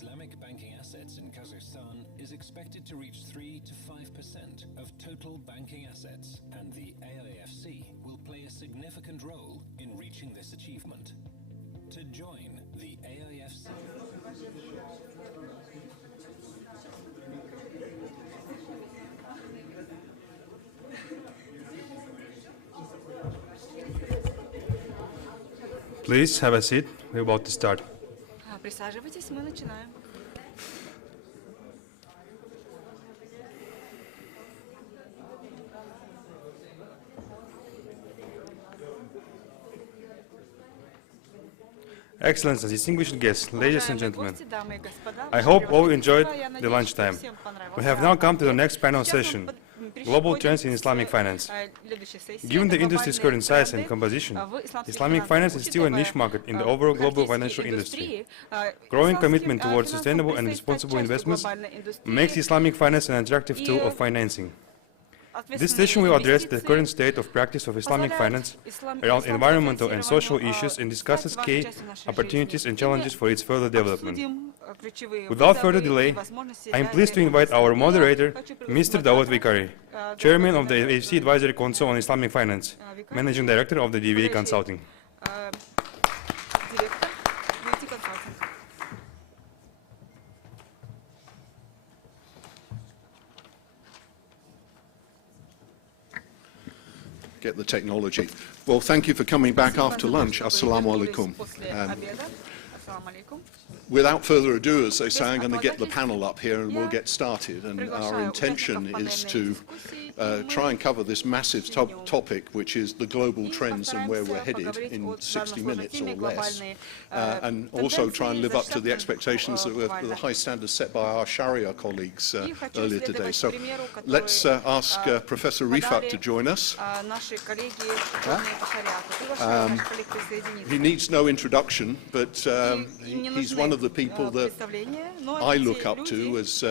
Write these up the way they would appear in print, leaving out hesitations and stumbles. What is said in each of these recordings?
Islamic banking assets in Kazakhstan is expected to reach 3 to 5% of total banking assets, and the AIFC will play a significant role in reaching this achievement. To join the AIFC... Please have a seat. We're about to start. Присаживайтесь, мы начинаем. Excellencies, distinguished guests, ladies and gentlemen, I hope all enjoyed the lunchtime. We have now come to the next panel session, Global Trends in Islamic Finance. Given the industry's current size and composition, Islamic finance is still a niche market in the overall global financial industry. Growing commitment towards sustainable and responsible investments makes Islamic finance an attractive tool of financing. This session will address the current state of practice of Islamic finance around environmental and social issues and discusses key opportunities and challenges for its further development. Without further delay, I am pleased to invite our moderator, Mr. Dawood Vikari, Chairman of the AIFC Advisory Council on Islamic Finance, Managing Director of the DVA Consulting. Get the technology. Well, thank you for coming back after lunch. Assalamu alaikum. Without further ado, as they say, I'm going to get the panel up here and we'll get started. And our intention is to try and cover this massive topic, which is the global trends and where we're headed in 60 minutes or less. And also try and live up to the expectations that were the high standards set by our Sharia colleagues earlier today. So let's ask Professor Rifat to join us. He needs no introduction, but he's one of the people that I look up to as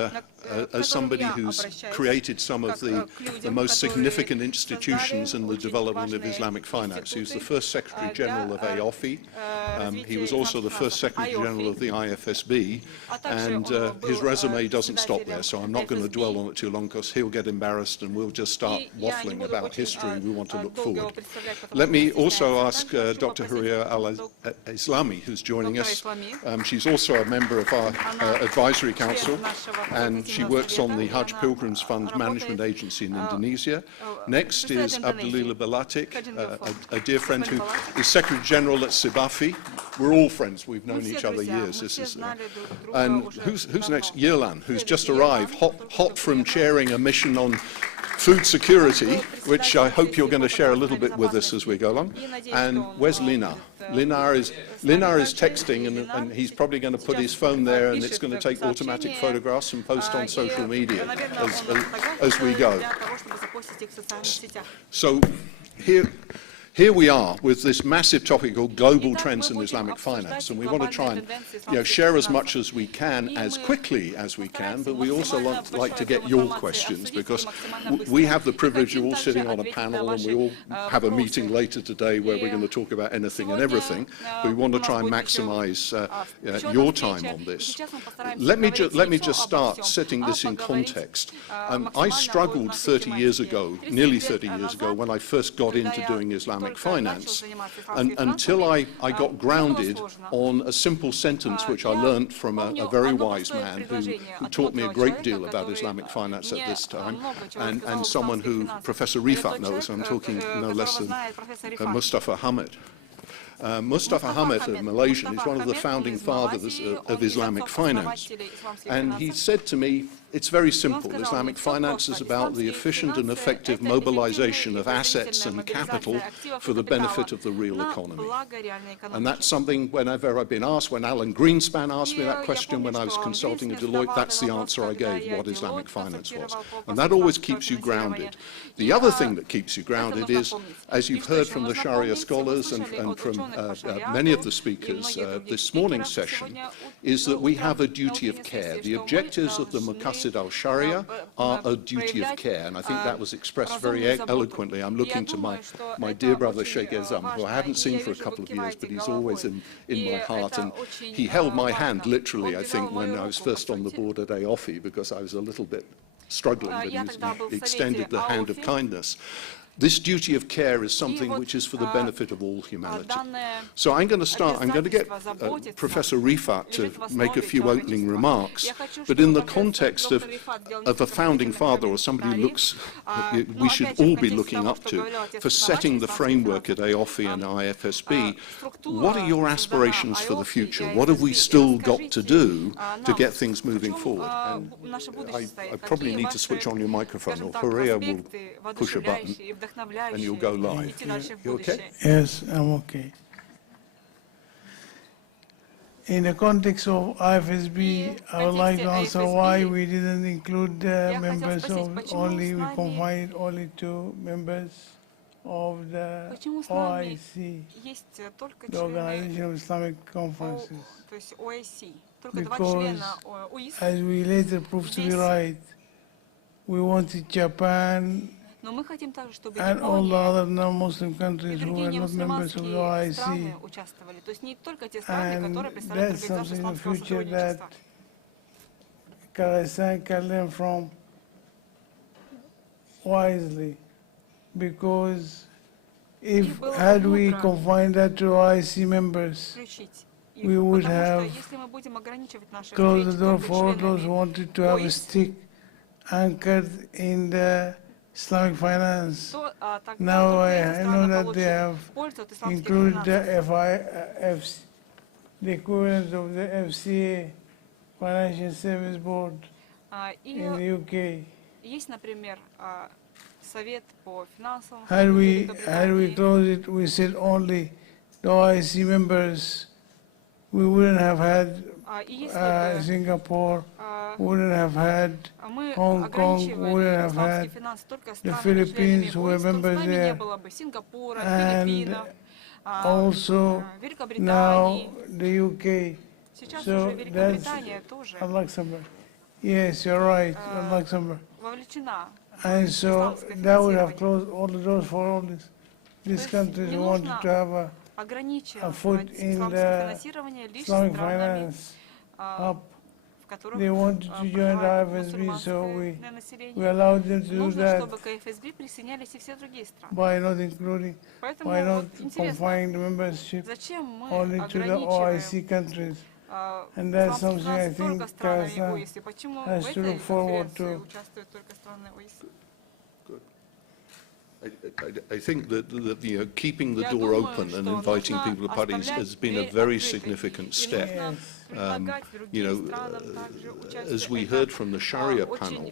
somebody who's created some of the most significant institutions in the development of Islamic finance. He was the first Secretary General of AIFC. He was also the first Secretary General of the IFSB, and his resume doesn't stop there, so I'm not going to dwell on it too long because he'll get embarrassed and we'll just start waffling about history. We want to look forward. Let me also ask Dr. Huria Al-Islami, who's joining us. She's also a member of our advisory council, and she works on the Hajj Pilgrims Fund Management Agency in Indonesia. Next is Abdulila Balatik, a dear friend who is Secretary General at Sibafi. We're all friends. We've known each other years. And who's next? Yerlan, who's just arrived, hot from chairing a mission on food security, which I hope you're going to share a little bit with us as we go along. And where's Linar? Linar is texting, and he's probably going to put his phone there, and it's going to take automatic photographs and post on social media as we go. So here we are with this massive topic called global trends in Islamic finance, and we want to try and share as much as we can, as quickly as we can, but we also like to get your questions, because we have the privilege of all sitting on a panel, and we all have a meeting later today where we're going to talk about anything and everything, but we want to try and maximize your time on this. Let me just start setting this in context. I struggled 30 years ago, nearly 30 years ago, when I first got into doing Islamic finance, until I got grounded on a simple sentence which I learned from a very wise man who taught me a great deal about Islamic finance at this time, and someone who Professor Rifat knows. I'm talking no less than Mustafa Hamid. Mustafa Hamid of Malaysia is one of the founding fathers of Islamic finance, and he said to me, it's very simple. Islamic finance is about the efficient and effective mobilization of assets and capital for the benefit of the real economy. And that's something, whenever I've been asked, when Alan Greenspan asked me that question when I was consulting at Deloitte, that's the answer I gave, what Islamic finance was. And that always keeps you grounded. The other thing that keeps you grounded is, as you've heard from the Sharia scholars and from many of the speakers this morning's session is that we have a duty of care. The objectives of the Maqasid al-Sharia are a duty of care, and I think that was expressed very eloquently. I'm looking to my dear brother Sheikh Ezam, who I haven't seen for a couple of years, but he's always in my heart, and he held my hand literally, I think, when I was first on the board at AIFC, because I was a little bit struggling, but he extended the hand of kindness. This duty of care is something which is for the benefit of all humanity. So I'm going to get Professor Rifat to make a few opening remarks, but in the context of a founding father or somebody we should all be looking up to for setting the framework at AIFC and IFSB, what are your aspirations for the future? What have we still got to do to get things moving forward? And I probably need to switch on your microphone, or Horea will push a button and you'll go live. You okay? Yes, I'm okay. In the context of IFSB, I would like to answer why we didn't include the members of we confined only to members of the OIC, the Organization of Islamic Conferences. Because, as we later proved to be right, we wanted Japan and all the other non-Muslim countries who are not members of the OIC. And that's something in the future that Kazakhstan can learn from wisely, because had we confined that to OIC members, we would have closed the door for all those who wanted to have a stick anchored in the Islamic finance. Now I know that they have included the FIFC, the equivalent of the FCA, Financial Service Board, in the UK. Had we closed it, we said only the OIC members, we wouldn't have had Singapore, wouldn't have had Hong Kong, wouldn't have had the Philippines, who were members there, and also now the UK. So that's Luxembourg. Yes, you're right, Luxembourg. And so that would have closed all the doors for all these countries who wanted to have a foot in the Islamic finance hub. They wanted to join the IFSB, so we allowed them to do that by not including, by not confining the membership only to the OIC countries. And that's something I think Kazakhstan has to look forward to. I think that keeping the door open and inviting people to parties has been a very significant step. As we heard from the Sharia panel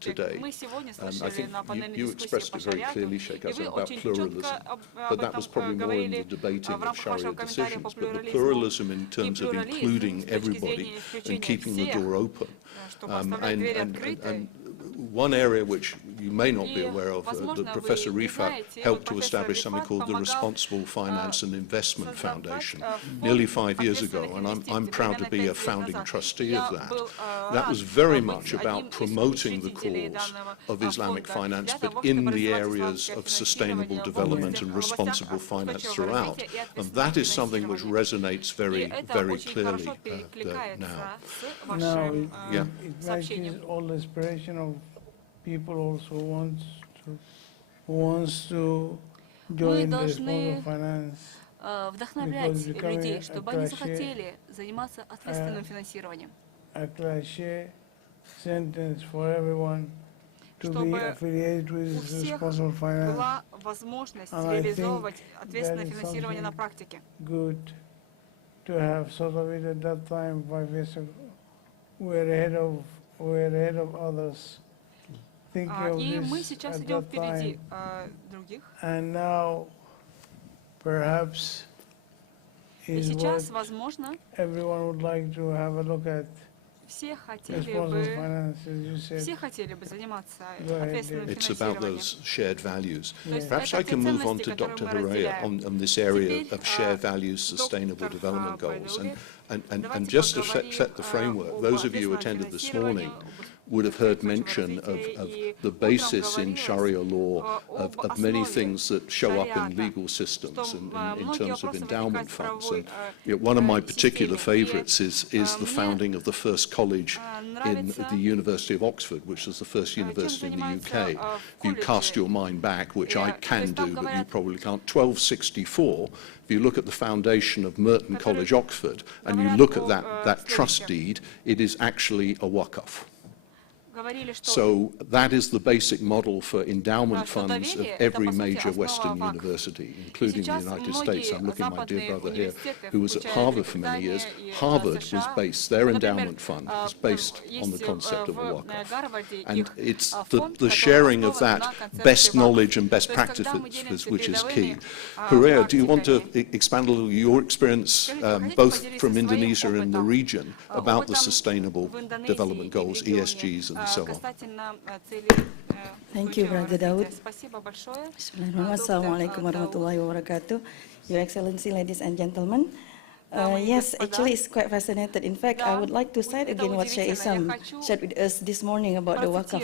today, I think you expressed it very clearly, Sheikh Azam, about pluralism, but that was probably more in the debating of Sharia decisions. But the pluralism in terms of including everybody and keeping the door open, and one area which you may not be aware of, that Professor Rifat helped to establish something called the Responsible Finance and Investment Foundation nearly 5 years ago, and I'm proud to be a founding trustee of that. That was very much about promoting the cause of Islamic finance, but in the areas of sustainable development and responsible finance throughout. And that is something which resonates very, very clearly now. Now, it matches all the aspiration of people also wants to join the responsible finance. Вдохновлять людей, чтобы они захотели заниматься ответственным финансированием. A cliché sentence for everyone to be affiliated with responsible finance. Была возможность реализовывать ответственное финансирование на практике. Good to have sort of it at that time, 5 years ago. We're ahead of others. И мы сейчас идем впереди других. And now, perhaps, И сейчас, возможно, everyone would like to have a look at responsible finance, as you said. It's about those shared values. Perhaps I can move on to Dr. Horea on this area of shared values, sustainable development goals. And just to set the framework, those of you who attended this morning would have heard mention of the basis in Sharia law of many things that show up in legal systems and in terms of endowment funds. And one of my particular favorites is the founding of the first college in the University of Oxford, which was the first university in the UK. If you cast your mind back, which I can do, but you probably can't, 1264, if you look at the foundation of Merton College, Oxford, and you look at that trust deed, it is actually a waqf. So that is the basic model for endowment funds of every major Western university, including the United States. I'm looking at my dear brother here, who was at Harvard for many years. Harvard was based, their endowment fund was based on the concept of a waqf. And it's the sharing of that best knowledge and best practices which is key. Horea, do you want to expand a little your experience, both from Indonesia and the region, about the Sustainable Development Goals, ESGs, and so on? Thank you, Brother Daud. Assalamualaikum warahmatullahi wabarakatuh. Your Excellency, ladies and gentlemen. Yes, actually it's quite fascinating. In fact, I would like to cite again what Sheikh Isam shared with us this morning about the Waqf.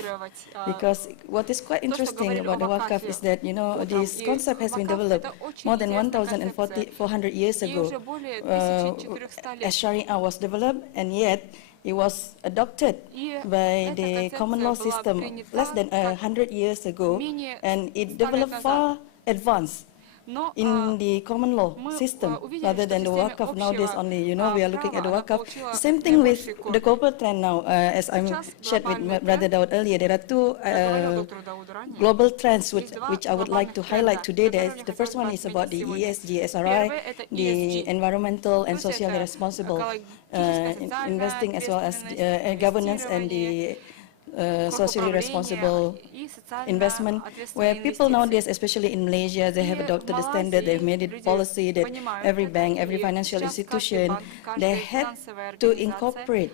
Because what is quite interesting about the Waqf is that, you know, this concept has been developed more than 1,400 years ago as Sharia was developed, and yet it was adopted by the common law system less than 100 years ago, and it developed far advanced in the common law system rather than the Waqf nowadays only. You know, we are looking at the Waqf. Same thing with the global trend now. As I shared with my brother Daud earlier, there are two global trends which I would like to highlight today. The first one is about the ESG, SRI, the environmental and socially responsible investing, as well as governance and the socially responsible investment, where people nowadays, especially in Malaysia, they have adopted the standard, they've made it policy that every bank, every financial institution, they have to incorporate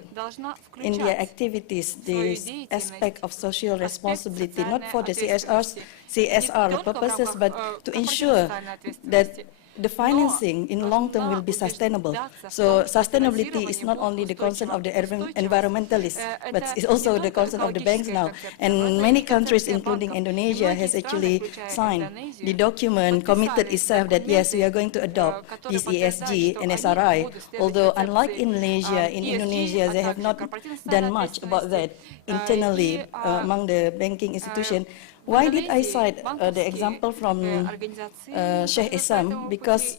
in their activities this aspect of social responsibility, not for the CSR purposes, but to ensure that the financing in long term will be sustainable. So sustainability is not only the concern of the environmentalists, but it's also the concern of the banks now. And many countries, including Indonesia, has actually signed the document, committed itself that yes, we are going to adopt this ESG and SRI. Although unlike in Malaysia, in Indonesia, they have not done much about that internally among the banking institution. Why did I cite the example from Sheikh Isam? Because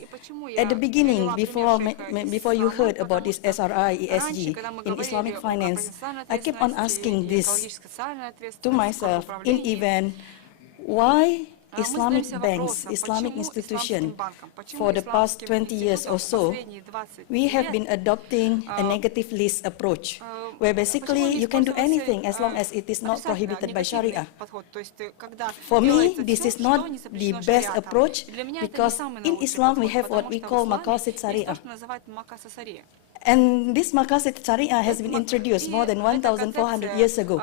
at the beginning, before you heard about this SRI, ESG in Islamic finance, I kept on asking this to myself in event, why Islamic banks, Islamic institutions, for the past 20 years or so, we have been adopting a negative list approach, where basically you can do anything as long as it is not prohibited by Sharia. For me, this is not the best approach, because in Islam we have what we call maqasid Sharia. And this maqasid Sharia has been introduced more than 1,400 years ago.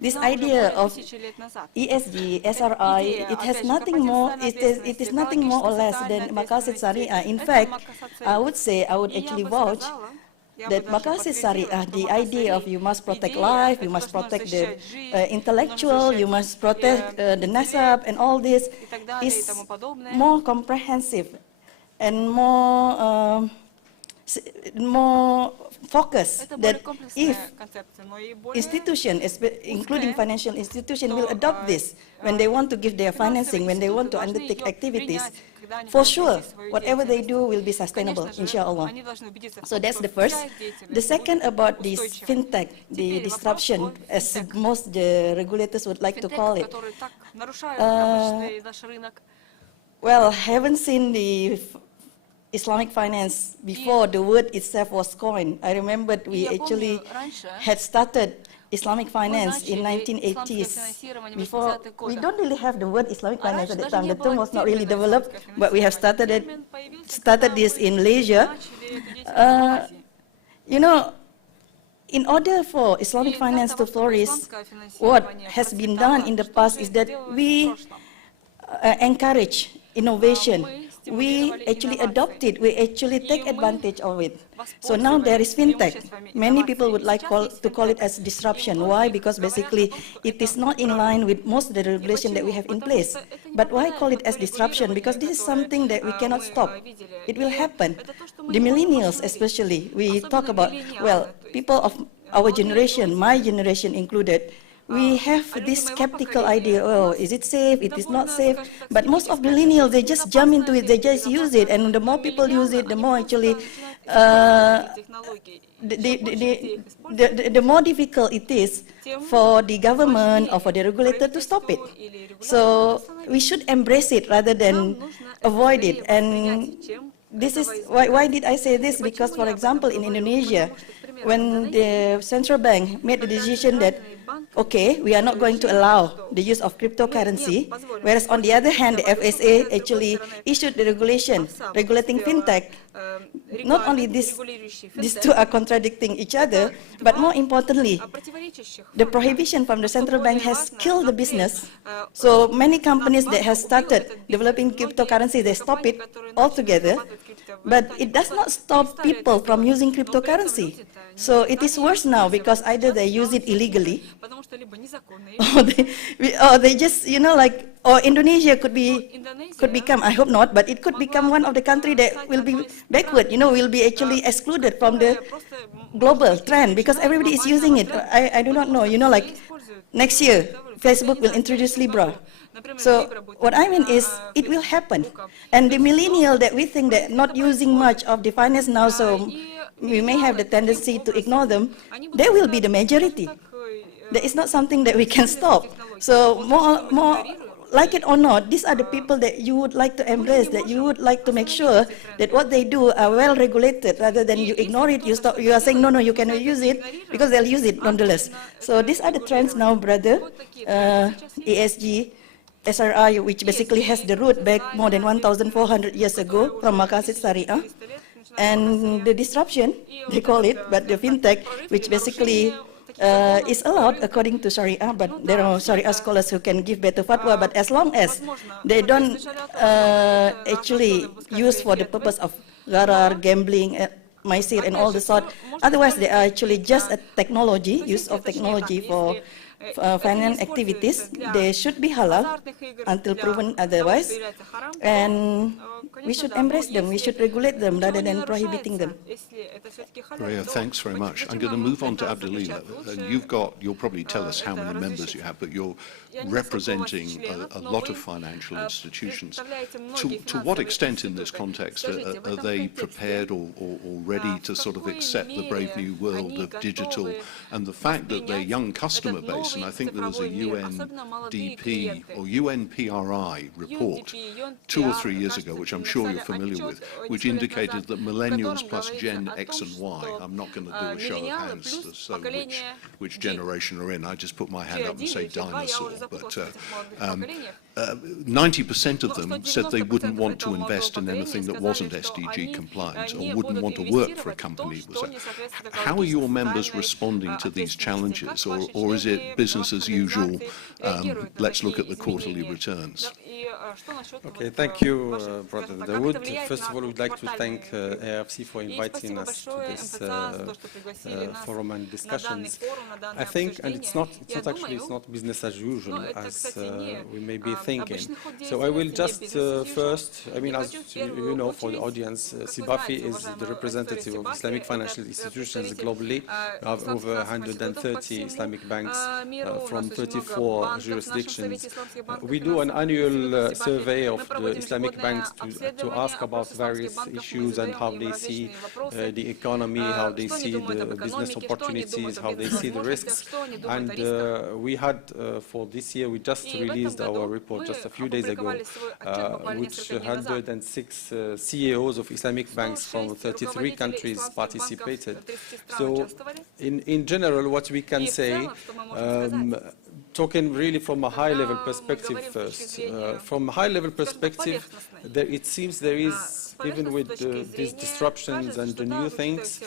This idea of ESG, SRI, it has nothing more, it is nothing more or less than maqasid Sharia. In fact, I would actually vouch that maqasid Sharia, the idea of you must protect life, you must protect the intellectual, you must protect the nasab and all this, is more comprehensive and more focused, that if institutions, including financial institutions, will adopt this when they want to give their financing, when they want to undertake activities, for sure, whatever they do will be sustainable, inshallah. So that's the first. The second, about this fintech, the disruption, as most the regulators would like to call it. Well, I haven't seen the Islamic finance before the word itself was coined. I remember we actually had started Islamic finance in 1980s. Before, we don't really have the word Islamic finance at that time. The term was not really developed, but we have started this in Malaysia. You know, in order for Islamic finance to flourish, what has been done in the past is that we encourage innovation. We actually adopt it. We actually take advantage of it. So now there is fintech. Many people would like to call it as disruption. Why? Because basically it is not in line with most of the regulation that we have in place. But why call it as disruption? Because this is something that we cannot stop. It will happen. The millennials especially, we talk about, well, people of our generation, my generation included, we have this skeptical idea, oh, is it safe, it is not safe, but most of millennials, they just jump into it, they just use it, and the more people use it, the more actually, the more difficult it is for the government or for the regulator to stop it. So we should embrace it rather than avoid it. And this is, why did I say this? Because, for example, in Indonesia, when the central bank made the decision that, okay, we are not going to allow the use of cryptocurrency, whereas on the other hand, the FSA actually issued the regulation regulating fintech. Not only these two are contradicting each other, but more importantly, the prohibition from the central bank has killed the business. So many companies that have started developing cryptocurrency, they stop it altogether, but it does not stop people from using cryptocurrency. So it is worse now because either they use it illegally, or they just, you know, like, or Indonesia could become, I hope not, but it could become one of the countries that will be backward, you know, will be actually excluded from the global trend because everybody is using it. I do not know, you know, like next year, Facebook will introduce Libra. So what I mean is, it will happen. And the millennial that we think that not using much of the finance now, so we may have the tendency to ignore them, they will be the majority. That is not something that we can stop. So more like it or not, these are the people that you would like to embrace, that you would like to make sure that what they do are well regulated, rather than you ignore it, you are saying, no, you cannot use it, because they'll use it nonetheless. So these are the trends now, brother. ESG, SRI, which basically has the root back more than 1,400 years ago from Maqasid Syariah. And the disruption, they call it, but the fintech, which basically is allowed according to Sharia, but there are Sharia scholars who can give better fatwa, but as long as they don't actually use for the purpose of gharar, gambling, maisir and all the sort, otherwise they are actually just a technology, use of technology for finance activities, they should be halal until proven otherwise, and we should embrace them, we should regulate them rather than prohibiting them. Rhea, thanks very much. I'm going to move on to Abdulila. And you'll probably tell us how many members you have, but you're representing a lot of financial institutions. To what extent in this context are they prepared or ready to sort of accept the brave new world of digital and the fact that their young customer base, and I think there was a UNDP or UNPRI report 2 or 3 years ago, which I'm sure you're familiar with, which indicated that millennials plus Gen X and Y, I'm not going to do a show of hands to show which generation are in, I just put my hand up and say dinosaur, but 90% of them said they wouldn't want to invest in anything that wasn't SDG compliant or wouldn't want to work for a company. How are your members responding to these challenges, or is it business as usual, let's look at the quarterly returns? Okay, thank you, Brother Dawood. First of all, we'd like to thank AIFC for inviting us to this forum and discussions. I think, and it's not business as usual as we may be thinking. So I will just first, I mean, as you know, for the audience, SIBAFI is the representative of Islamic financial institutions globally. We have over 130 Islamic banks from 34 jurisdictions. We do an annual survey of the Islamic banks to ask about various issues and how they see the economy, how they see the business opportunities, how they see the risks. And we had, for this year, we just released our report just a few days ago, which 106 CEOs of Islamic banks from 33 countries participated. So in general, what we can say, talking really from a high-level perspective first. From a high-level perspective, it seems there is even with these disruptions and the new things,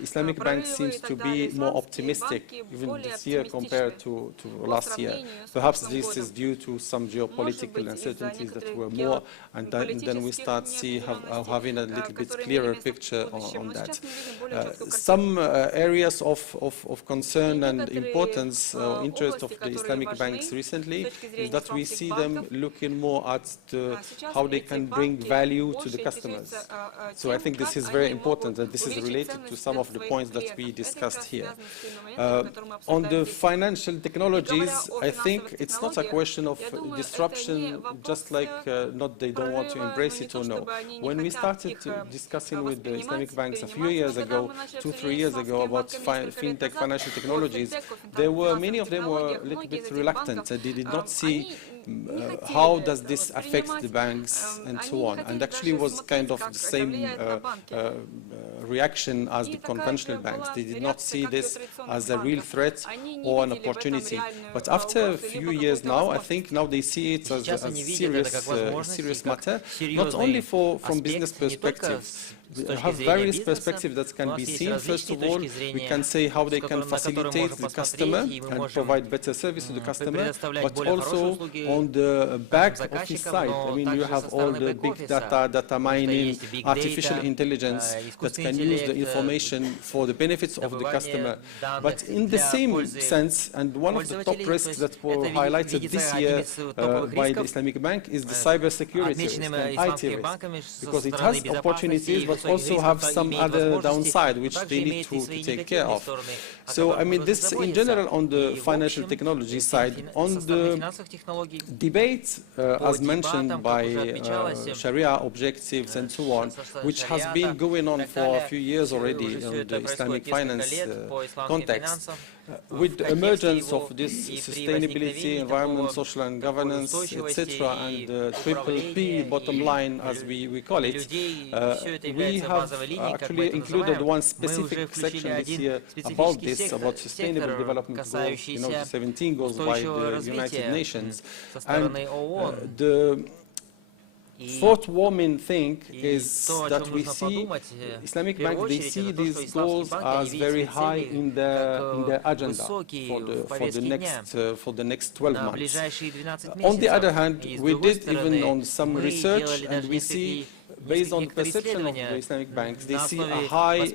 Islamic Bank seems to be more optimistic even this year compared to last year. Perhaps this is due to some geopolitical uncertainties that were more, and then we start having a little bit clearer picture on that. Some areas of concern and importance or interest of the Islamic banks recently is that we see them looking more at how they can bring value to the customers. So I think this is very important, and this is related to some of the points that we discussed here. On the financial technologies, I think it's not a question of disruption, just like not they don't want to embrace it or no. When we started discussing with the Islamic banks a few years ago, 2-3 years ago, about fintech financial technologies, many of them were a little bit reluctant. They did not see how does this affect the banks and so on. And actually was kind of the same reaction as the conventional banks. They did not see this as a real threat or an opportunity. But after a few years now, I think now they see it as a serious matter, not only from business perspective. We have various perspectives that can be seen. First of all, we can say how they can facilitate the customer and provide better service to the customer, but also on the back office side. I mean, you have all the big data mining, artificial intelligence that can use the information for the benefits of the customer. But in the same sense, and one of the top risks that were highlighted this year by the Islamic Bank is the cybersecurity risk and IT risk, because it has opportunities, but also have some other downside which they need to take care of. So I mean, this in general on the financial technology side. On the debate, as mentioned by Sharia objectives and so on, which has been going on for a few years already in the Islamic finance context, with the emergence of this sustainability, environment, social and governance, etc., and triple P bottom line, as we call it, we have actually included one specific section this year about this, about sustainable development goals, you know, the 17 goals by the United Nations. And the fourth warming thing is that we see Islamic Bank, they see these goals as very high in their agenda for the next 12 months. On the other hand, we did even on some research, and we see, based on perception of the Islamic banks, they see a high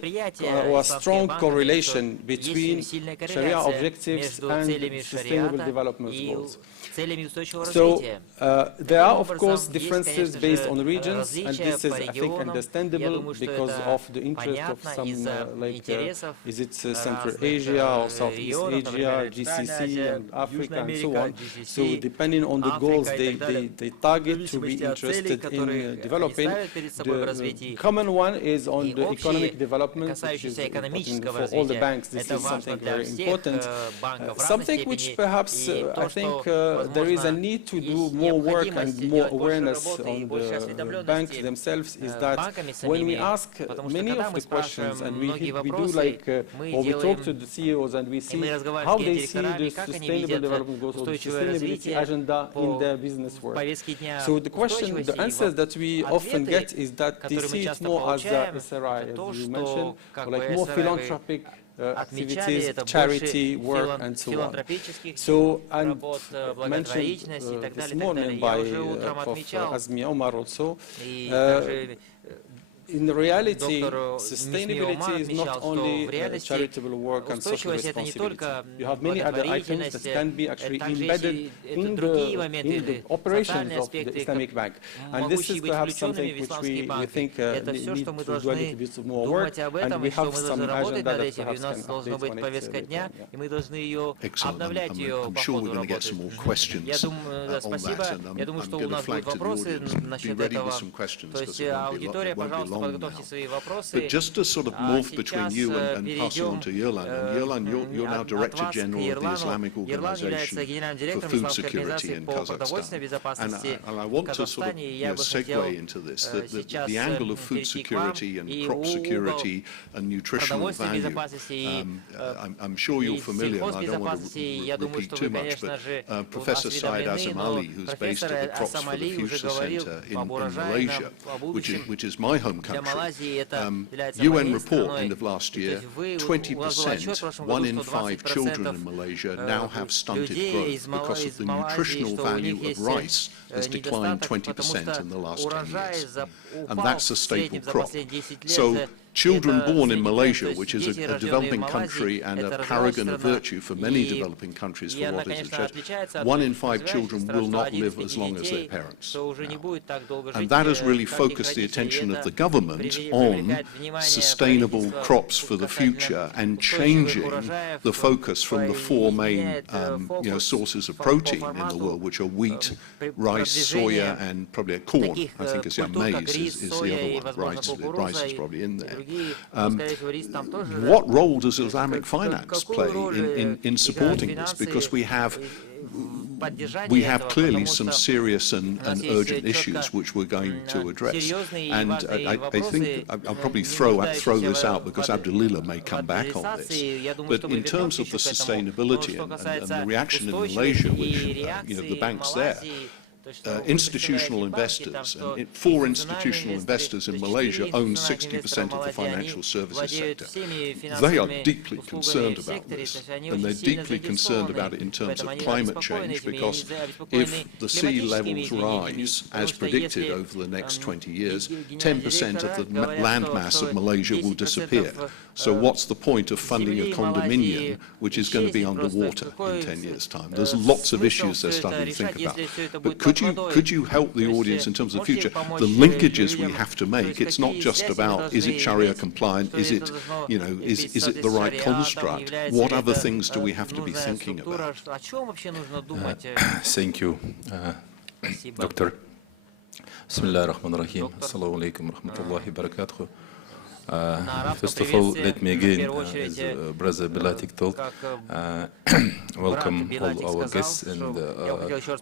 or a strong correlation between Sharia objectives and sustainable development goals. So there are, of course, differences based on regions, and this is, I think, understandable because of the interest of some, is it Central Asia or Southeast Asia, GCC, and Africa, and so on. So depending on the goals they target to be interested in developing, the common one is on the economic development, which is important for all the banks. This is something very important. Something which perhaps I think there is a need to do more work and more awareness on the banks themselves is that when we ask many of the questions, and we do like, or we talk to the CEOs and we see how they see the sustainable development goals or the sustainability agenda in their business work. So the question, the answers that we often get is that they see it more as a SRI, as you mentioned, or like more philanthropic activities, charity work, and so on. So, and mentioned this morning by Prof. Azmi Omar also, in reality, sustainability is not only charitable work and social responsibility. You have many other items that can be actually embedded in the operations of the Islamic Bank. And this is perhaps something which we think need to do a little bit more work, and we have some agenda that perhaps can update on it later. Excellent. I'm sure we're going to get some more questions on that, and I'm going to flag to the audience, be ready with some questions, because it won't be long long now. But just to sort of morph between you and passing on to Yerlan, and Yerlan, you're now Director General of the Islamic Organization for Food Security in Kazakhstan. And I want to sort of segue into this, the angle of food security and crop security and nutritional value. I'm sure you're familiar, and I don't want to repeat too much, but Professor Said Azam Ali, who's based at the Crops for the Future Center in Malaysia, which is my home country, UN report end of last year, 20%, 1 in 5 children in Malaysia now have stunted growth because of the nutritional value of rice has declined 20% in the last 10 years. And that's a staple crop. So children born in Malaysia, which is a developing country and a paragon of virtue for many developing countries for what is achieved, 1 in 5 children will not live as long as their parents now. And that has really focused the attention of the government on sustainable crops for the future and changing the focus from the 4 main sources of protein in the world, which are wheat, rice, soya, and probably corn. I think it's maize is the other one. Rice is probably in there. What role does Islamic finance play in supporting this? Because we have clearly some serious and urgent issues which we're going to address. And I think I'll probably throw this out because Abdulillah may come back on this. But in terms of the sustainability and the reaction in Malaysia, which the banks there, institutional investors, and 4 institutional investors in Malaysia own 60% of the financial services sector. They are deeply concerned about this, and they're deeply concerned about it in terms of climate change, because if the sea levels rise, as predicted over the next 20 years, 10% of the land mass of Malaysia will disappear. So what's the point of funding a condominium which is going to be underwater in 10 years' time? There's lots of issues they're starting to think about. But could you help the audience in terms of the future? The linkages we have to make, it's not just about, is it Sharia compliant, is it, is it the right construct? What other things do we have to be thinking about? Thank you, Doctor. Bismillah ar-Rahman ar-Rahim. Assalamu alaikum wa rahmatullahi wa barakatuh. First of all, let me again, as Brother Bilatik told, welcome all our guests and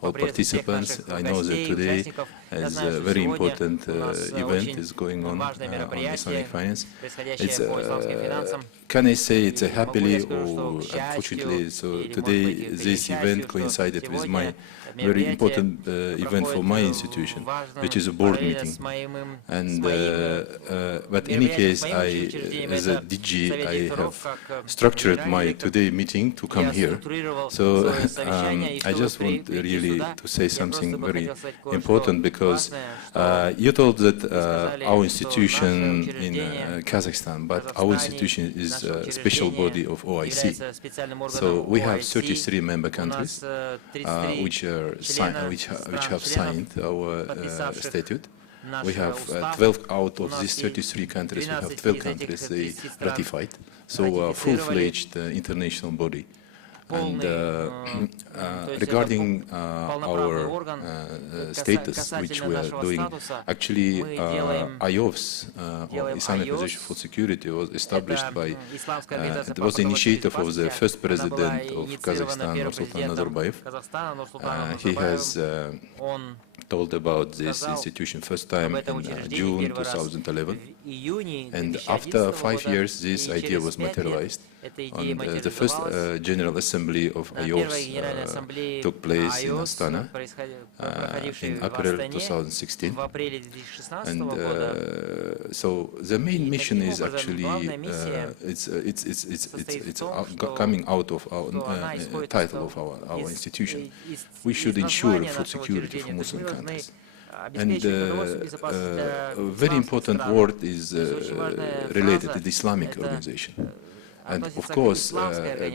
all participants. I know that today is a very important event is going on Islamic finance. It's, can I say it's a happily or unfortunately, so today this event coincided with my very important event for my institution, which is a board meeting. And but in any case, I, as a DG, I have structured my today meeting to come here. So I just want really to say something very important, because you told that our institution in Kazakhstan, but our institution is a special body of OIC. So we have 33 member countries which have signed our statute. We have 12 out of these 33 countries. We have 12 countries they ratified. So a full-fledged international body. And regarding our status, which we are doing, actually AIFC, or Islamic Organization for Security, was established by, it was the initiative of the first president of Kazakhstan, Nursultan Nazarbayev. He has told about this institution first time in June 2011. And after 5 years, this idea was materialized. And the first General Assembly of AIFC took place in Astana in April 2016. And so the main mission is actually, it's coming out of our title of our institution. We should ensure food security for Muslim countries. And a very important word is related to the Islamic organization. And of course,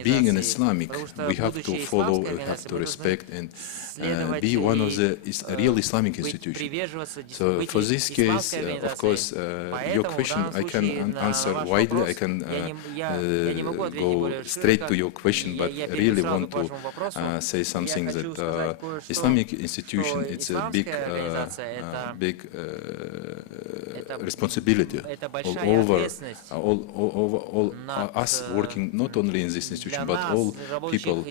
being an Islamic, we have to follow, we have to respect and be one of the real Islamic institutions. So for this case, of course, your question I can answer widely. I can go straight to your question, but I really want to say something that Islamic institution, it's a big responsibility all us working not only in this institution, but all people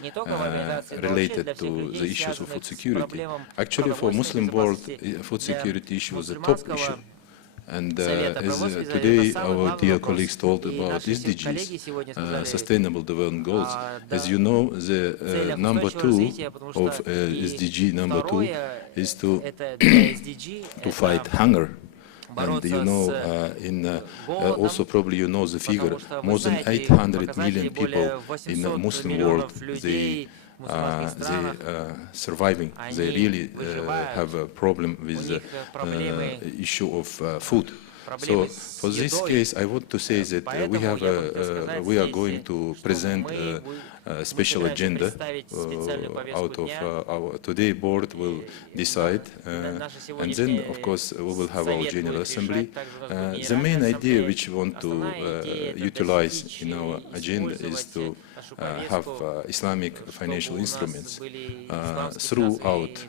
related to the issues of food security. Actually, for Muslim world, food security issue is a top issue. And as today our dear colleagues told about SDGs, Sustainable Development Goals, as you know, the number 2 of SDG number 2 is to fight hunger. And you know, also probably you know the figure, more than 800 million people in the Muslim world, they surviving. They really have a problem with the issue of food. So for this case, I want to say that we are going to present a special agenda out of our today board will decide, and then of course we will have our General Assembly. The main idea which we want to utilize in our agenda is to have Islamic financial instruments throughout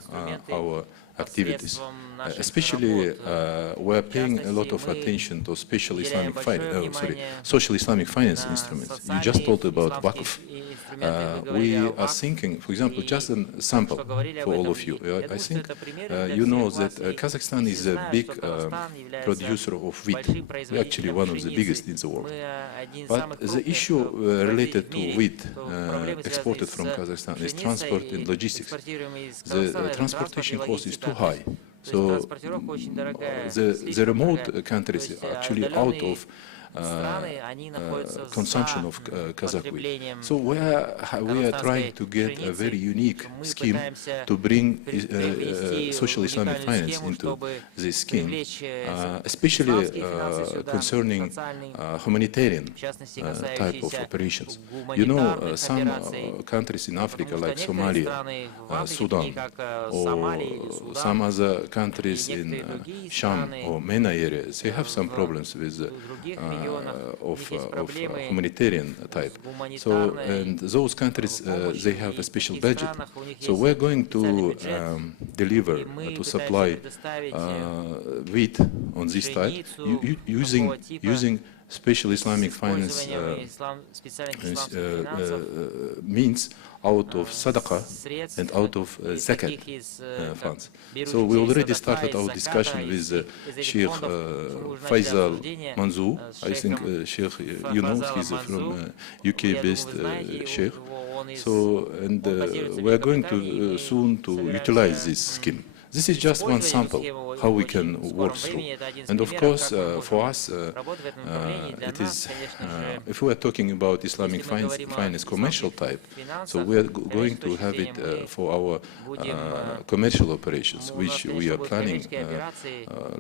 our activities. Especially, we're paying a lot of attention to social Islamic finance instruments. You just talked about Waqf. We are thinking, for example, just a sample for all of you. I think you know that Kazakhstan is a big producer of wheat. We're actually one of the biggest in the world. But the issue related to wheat exported from Kazakhstan is transport and logistics. The transportation cost is too high. So the remote countries are actually out of consumption of Kazakh wheat. So we are trying to get a very unique scheme to bring social Islamic finance into this scheme, especially concerning humanitarian type of operations. You know, some countries in Africa like Somalia, Sudan, or some other countries in Sham or MENA areas, they have some problems with of humanitarian type. So, and those countries, they have a special budget. So we're going to deliver, to supply wheat on this type using special Islamic finance means out of sadaqah and out of zakat funds. So we already started our discussion with Sheikh Faisal Manzoor. I think Sheikh, you know, he's from UK-based Sheikh. So, and we are going to soon to utilize this scheme. This is just one sample how we can work through. And of course, for us, it is, if we are talking about Islamic finance commercial type, so we are going to have it for our commercial operations, which we are planning,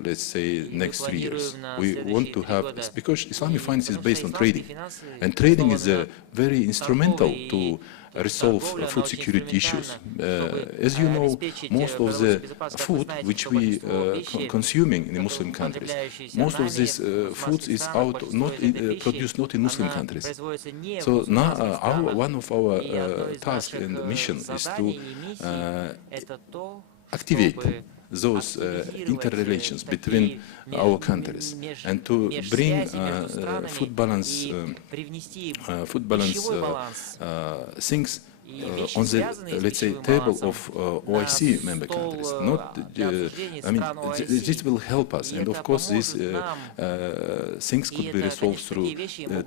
let's say, next 3 years. We want to have, because Islamic finance is based on trading, and trading is very instrumental to resolve food security issues. As you know, most of the food which we consuming in the Muslim countries, most of this food is produced not in Muslim countries. So now one of our tasks and mission is to activate those interrelations between our countries and to bring food balance things on the, let's say, table of OIC member countries. Not, I mean, this will help us, and of course, these things could be resolved through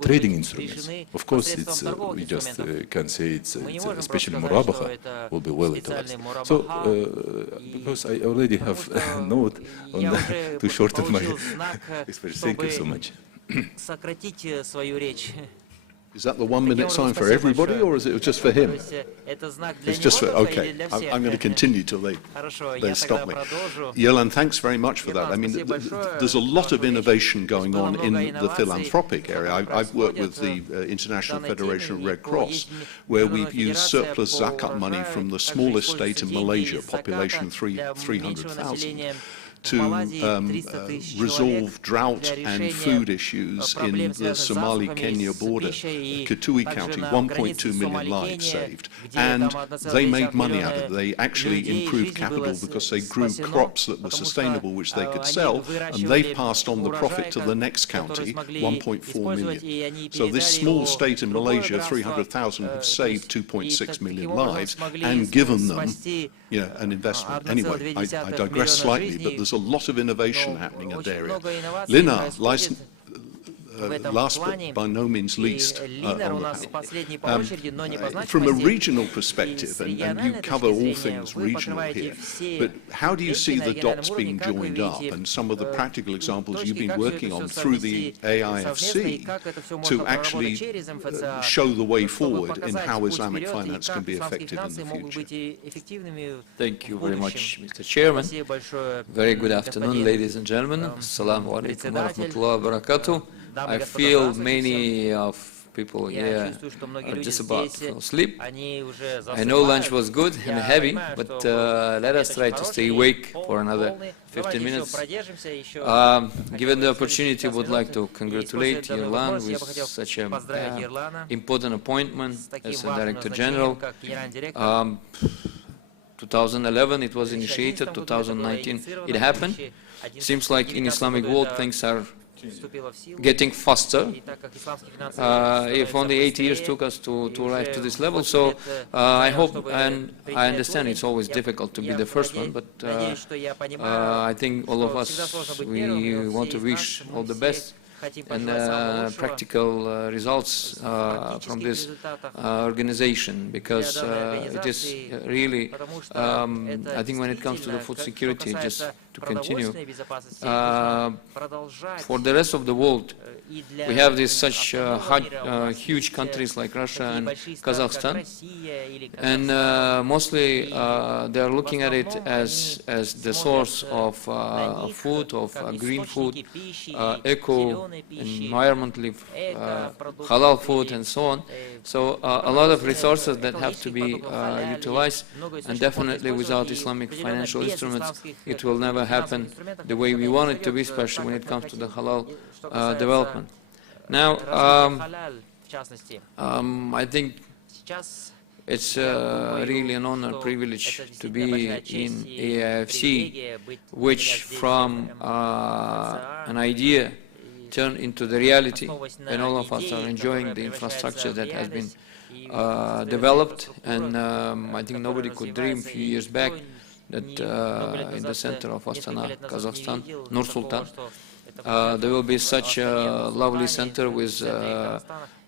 trading instruments. Of course, it's we just can say it's especially Murabaha will be well utilized. So, because I already have a note on to shorten my experience. Thank you so much. Is that the 1 minute sign for everybody, or is it just for him? It's just for, okay. I'm going to continue till they stop me. Yelan, thanks very much for that. I mean, there's a lot of innovation going on in the philanthropic area. I've worked with the International Federation of Red Cross, where we've used surplus zakat money from the smallest state in Malaysia, population 300,000, to resolve drought and food issues in the Somali-Kenya border, Kitui County, 1.2 million lives saved. And they made money out of it. They actually improved capital because they grew crops that were sustainable, which they could sell, and they passed on the profit to the next county, 1.4 million. So this small state in Malaysia, 300,000, have saved 2.6 million lives and given them an investment. Anyway, I digress slightly, but there's a lot of innovation happening in that area. Lina, last but by no means least on the panel. From a regional perspective, and you cover all things regional here, but how do you see the dots being joined up and some of the practical examples you've been working on through the AIFC to actually show the way forward in how Islamic finance can be effective in the future? Thank you very much, Mr. Chairman. Very good afternoon, ladies and gentlemen. Assalamu alaikum wa rahmatullahi wa barakatuh. I feel many of people here are just about to fall asleep. I know lunch was good and heavy, but let us try to stay awake for another 15 minutes. Given the opportunity, I would like to congratulate Yelan with such an important appointment as a Director General. 2011 it was initiated, 2019 it happened. Seems like in Islamic world things are getting faster. If only 8 years took us to arrive to this level, so I hope and I understand it's always difficult to be the first one, but I think all of us, we want to wish all the best and practical results from this organization, because it is really, I think when it comes to the food security, just to continue, for the rest of the world, we have these such huge countries like Russia and Kazakhstan, and mostly they are looking at it as the source of food, of green food, eco, environmentally halal food, and so on. So a lot of resources that have to be utilized, and definitely without Islamic financial instruments, it will never happen the way we want it to be, especially when it comes to the halal development. Now, I think it's really an honor, privilege to be in AIFC, which from an idea turned into the reality, and all of us are enjoying the infrastructure that has been developed. And I think nobody could dream a few years back that in the center of Astana, Kazakhstan, Nur Sultan, there will be such a lovely center with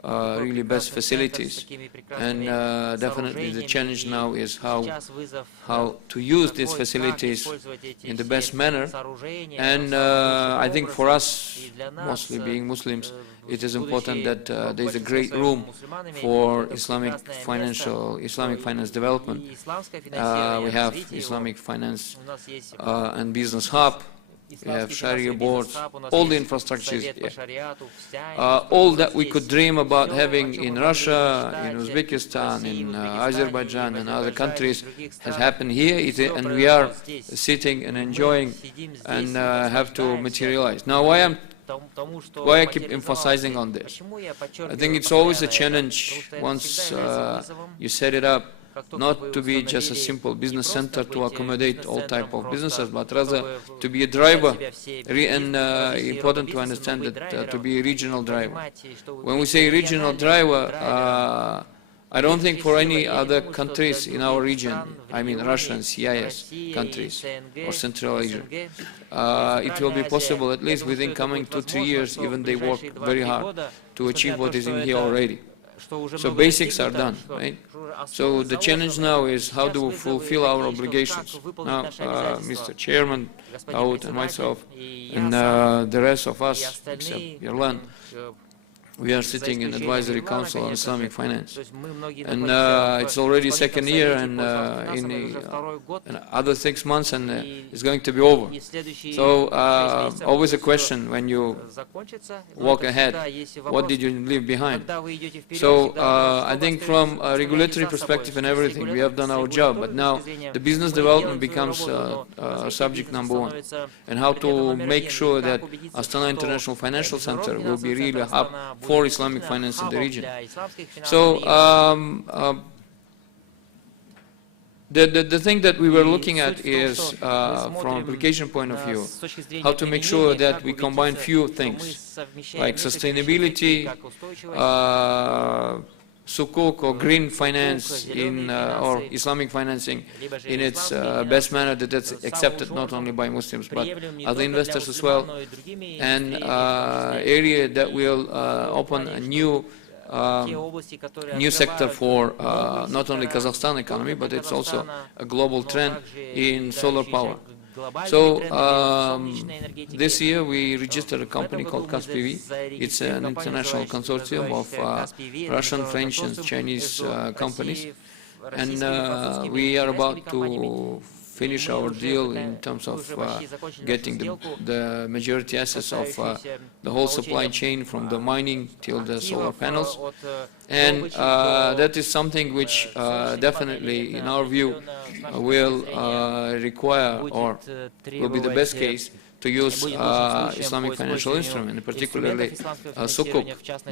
really best facilities. And definitely the challenge now is how to use these facilities in the best manner. And I think for us, mostly being Muslims, it is important that there is a great room for Islamic finance development. We have Islamic finance and business hub. We have Sharia boards, all the infrastructure is here. All that we could dream about having in Russia, in Uzbekistan, in Azerbaijan and other countries has happened here, and we are sitting and enjoying and have to materialize. Now, why I keep emphasizing on this? I think it's always a challenge once you set it up, not to be just a simple business center to accommodate all type of businesses, but rather to be a driver, and important to understand that to be a regional driver. When we say regional driver, I don't think for any other countries in our region, I mean Russia and CIS countries or Central Asia, it will be possible at least within coming 2-3 years, even they work very hard to achieve what is in here already. So basics are done, right? So the challenge now is how do we fulfill our obligations. Now, Mr. Chairman, Dawood and myself, and the rest of us, except Yelan, we are sitting in Advisory Council on Islamic Finance. And it's already second year, and in another 6 months, and it's going to be over. So always a question when you walk ahead, what did you leave behind? So I think from a regulatory perspective and everything, we have done our job, but now the business development becomes subject number one. And how to make sure that Astana International Financial Center will be really a hub for Islamic finance in the region. So the thing that we were looking at is, from application point of view, how to make sure that we combine few things, like sustainability, sukuk or green finance in or Islamic financing in its best manner that's accepted not only by Muslims but other investors as well, and area that will open a new sector for not only Kazakhstan economy, but it's also a global trend in solar power. So this year we registered a company called KazPV. It's an international consortium of Russian, French and Chinese companies, and we are about to finish our deal in terms of getting the majority assets of the whole supply chain from the mining till the solar panels. And that is something which definitely, in our view, will require, or will be the best case, to use Islamic financial instrument, particularly sukuk,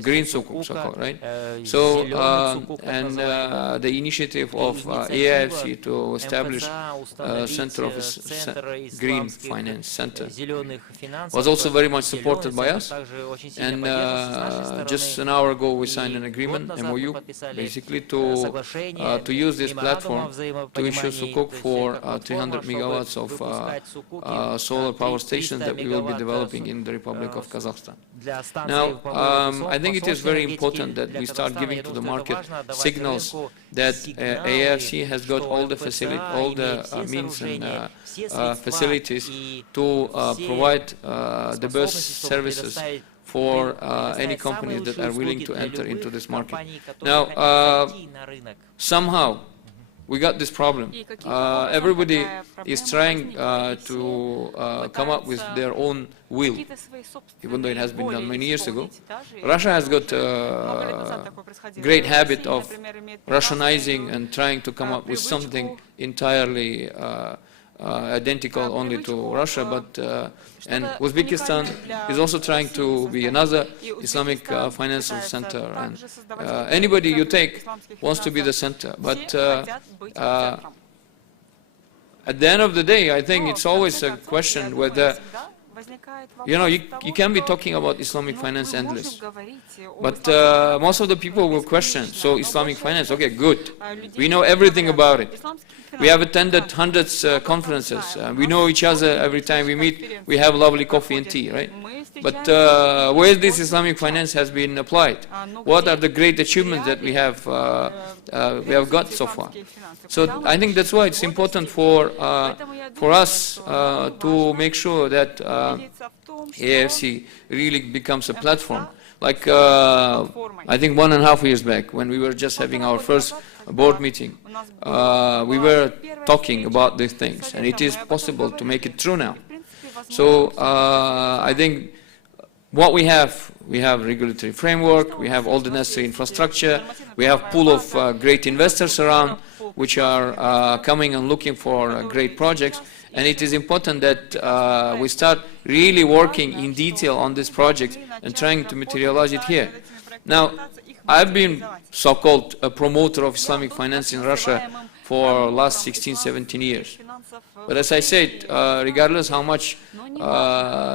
green sukuk, so-called, right? So, and the initiative of AIFC to establish a center of green finance center was also very much supported by us. And just an hour ago we signed an agreement, MOU, basically to use this platform to issue sukuk for 300 megawatts of solar power stations that we will be developing in the Republic of Kazakhstan. Now, I think it is very important that we start giving to the market signals that AIFC has got all the means and facilities to provide the best services for any companies that are willing to enter into this market. Now, somehow, we got this problem. Everybody is trying to come up with their own will, even though it has been done many years ago. Russia has got a great habit of Russianizing and trying to come up with something entirely identical only to Russia, but and Uzbekistan is also trying to be another Islamic financial center, and anybody you take wants to be the center, but at the end of the day, I think it's always a question whether, you know, you can be talking about Islamic finance endless, but most of the people will question, so Islamic finance, okay, good, we know everything about it. We have attended hundreds of conferences. We know each other every time we meet. We have lovely coffee and tea, right? But where this Islamic finance has been applied? What are the great achievements that we have got so far? So I think that's why it's important for us to make sure that AIFC really becomes a platform. Like I think 1.5 years back, when we were just having our first board meeting, we were talking about these things, and it is possible to make it true now. So I think what we have regulatory framework, we have all the necessary infrastructure, we have pool of great investors around, which are coming and looking for great projects, and it is important that we start really working in detail on this project and trying to materialize it here. Now, I've been so-called a promoter of Islamic finance in Russia for last 16, 17 years. But as I said, regardless how much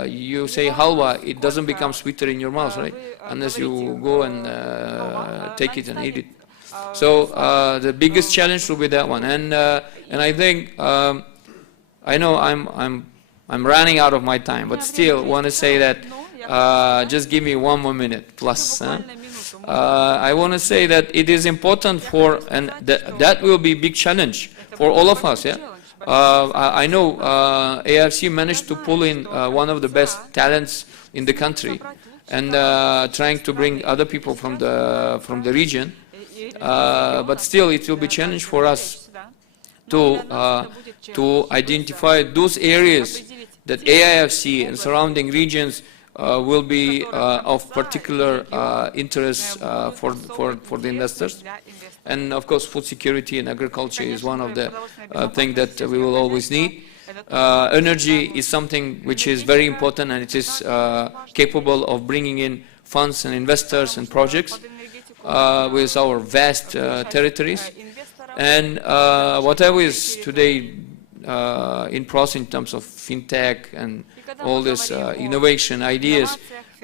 you say halwa, it doesn't become sweeter in your mouth, right? Unless you go and take it and eat it. So the biggest challenge will be that one. And I think, I know I'm running out of my time, but still want to say that just give me 1 more minute plus. I want to say that it is important for, and that will be a big challenge for all of us. Yeah, I know AIFC managed to pull in one of the best talents in the country, and trying to bring other people from the region. But still, it will be a challenge for us to identify those areas that AIFC and surrounding regions will be of particular interest for the investors. And of course, food security and agriculture is one of the things that we will always need. Energy is something which is very important, and it is capable of bringing in funds and investors and projects with our vast territories. And whatever is today in process in terms of fintech and all this innovation ideas,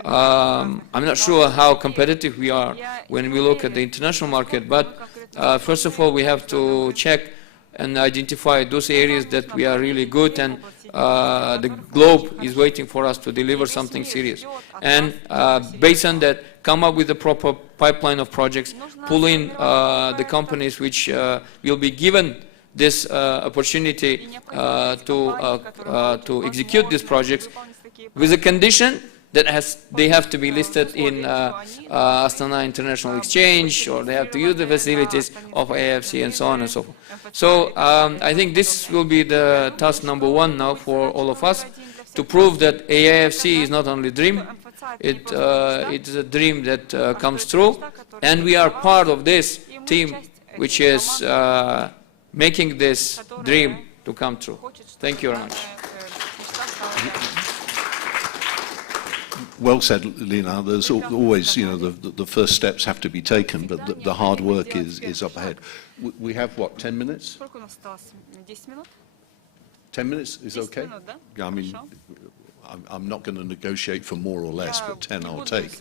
I'm not sure how competitive we are when we look at the international market, but first of all, we have to check and identify those areas that we are really good, and the globe is waiting for us to deliver something serious. And based on that, come up with a proper pipeline of projects, pull in the companies which will be given this opportunity to execute these projects, with a condition that they have to be listed in Astana International Exchange, or they have to use the facilities of AIFC, and so on and so forth. So I think this will be the task number one now for all of us, to prove that AIFC is not only a dream, it's a dream that comes true, and we are part of this team which is making this dream to come true. Thank you very much. Well said, Lina. There's always, the first steps have to be taken, but the hard work is up ahead. We have, what, 10 minutes? 10 minutes is okay? I mean, I'm not going to negotiate for more or less, but 10 I'll take.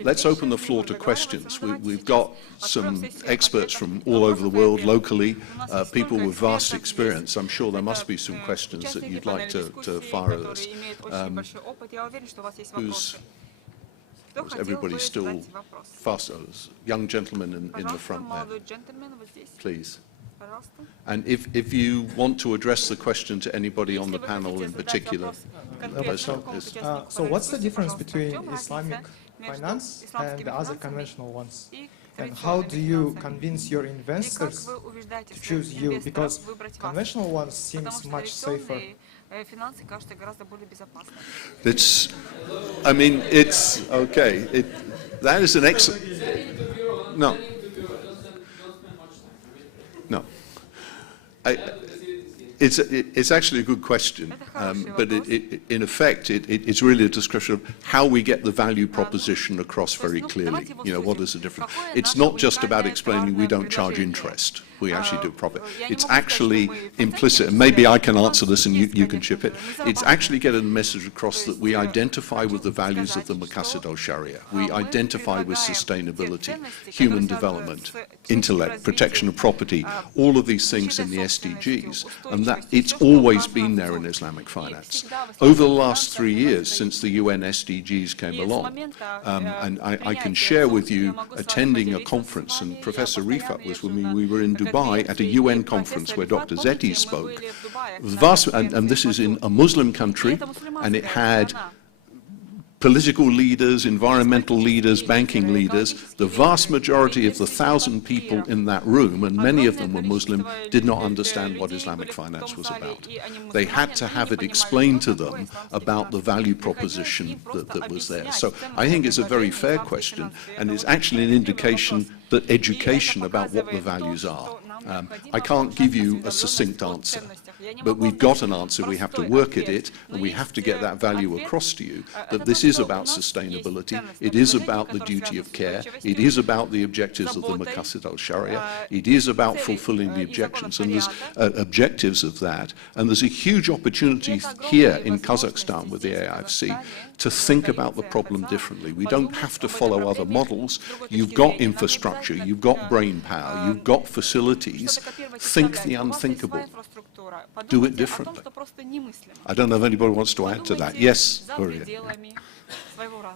Let's open the floor to questions. We've got some experts from all over the world, locally, people with vast experience. I'm sure there must be some questions that you'd like to fire at us. Everybody's still fast? Young gentleman in the front there, please. And if you want to address the question to anybody on the panel in particular. So what's the difference between Islamic finance and the other conventional ones? And how do you convince your investors to choose you? Because conventional ones seems much safer. It's okay. That is an excellent. No. It's actually a good question, but in effect, it's really a description of how we get the value proposition across very clearly. What is the difference? It's not just about explaining we don't charge interest. We actually do profit. It's actually implicit, and maybe I can answer this and you can chip it. It's actually getting the message across that we identify with the values of the Maqasid al-Sharia. We identify with sustainability, human development, intellect, protection of property, all of these things in the SDGs, and that it's always been there in Islamic finance. Over the last 3 years, since the UN SDGs came along, and I can share with you attending a conference, and Professor Rifat was with me, we were in Dubai at a UN conference where Dr. Zeti spoke. And this is in a Muslim country, and it had political leaders, environmental leaders, banking leaders. The vast majority of the 1,000 people in that room, and many of them were Muslim, did not understand what Islamic finance was about. They had to have it explained to them about the value proposition that was there. So I think it's a very fair question, and it's actually an indication that education about what the values are. I can't give you a succinct answer, but we've got an answer. We have to work at it, and we have to get that value across to you, that this is about sustainability, it is about the duty of care, it is about the objectives of the Maqasid al-Sharia, it is about fulfilling the objectives, and there's objectives of that. And there's a huge opportunity here in Kazakhstan with the AIFC to think about the problem differently. We don't have to follow other models. You've got infrastructure, you've got brain power, you've got facilities. Think the unthinkable. Do it differently. I don't know if anybody wants to add to that. Yes, Gloria.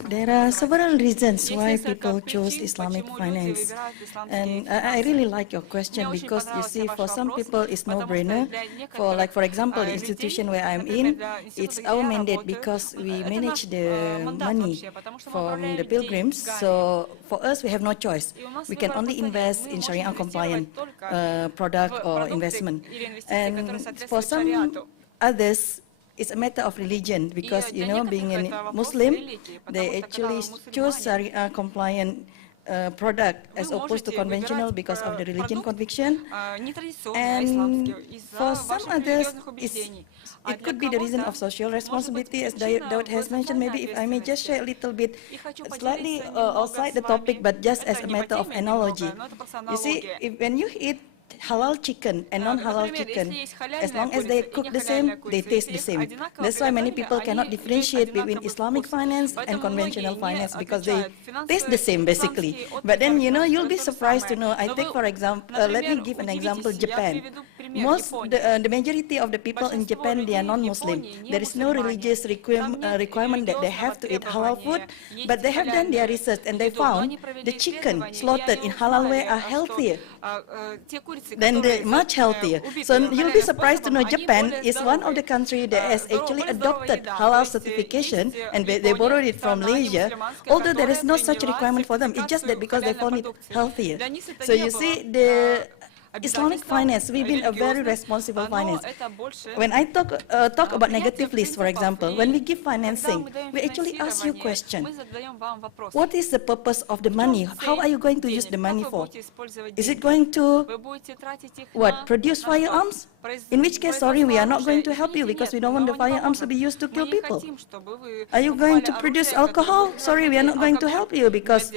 There are several reasons why people choose Islamic finance. And I really like your question because you see, for some people it's no-brainer. For example, the institution where I'm in, it's our mandate because we manage the money from the pilgrims. So for us, we have no choice. We can only invest in Sharia-compliant product or investment. And for some others, it's a matter of religion because, you know, being a Muslim, they actually choose Sharia-compliant product as opposed to conventional because of the religion conviction. And for some others, it could be the reason of social responsibility, as Daud has mentioned. Maybe if I may just share a little bit, slightly outside the topic, but just as a matter of analogy. You see, when you eat halal chicken and non-halal chicken, as long as they cook the same, they taste the same. That's why many people cannot differentiate between Islamic finance and conventional finance because they taste the same basically. But then, you know, you'll be surprised to know. I take, for example, let me give an example, Japan. The majority of the people in Japan, they are non-Muslim. There is no religious requirement that they have to eat halal food, but they have done their research and they found the chicken slaughtered in halal way are healthier. Then they're much healthier. So you'll be surprised to know Japan is one of the countries that has actually adopted halal certification, and they borrowed it from Malaysia, although there is no such requirement for them. It's just that because they found it healthier. So you see, the Islamic finance, we've been a very responsible finance. When I talk about negative list, for example, when we give financing, we actually ask you a question. What is the purpose of the money? How are you going to use the money for? Is it going to, produce firearms? In which case, sorry, we are not going to help you because we don't want the firearms to be used to kill people. Are you going to produce alcohol? Sorry, we are not going to help you because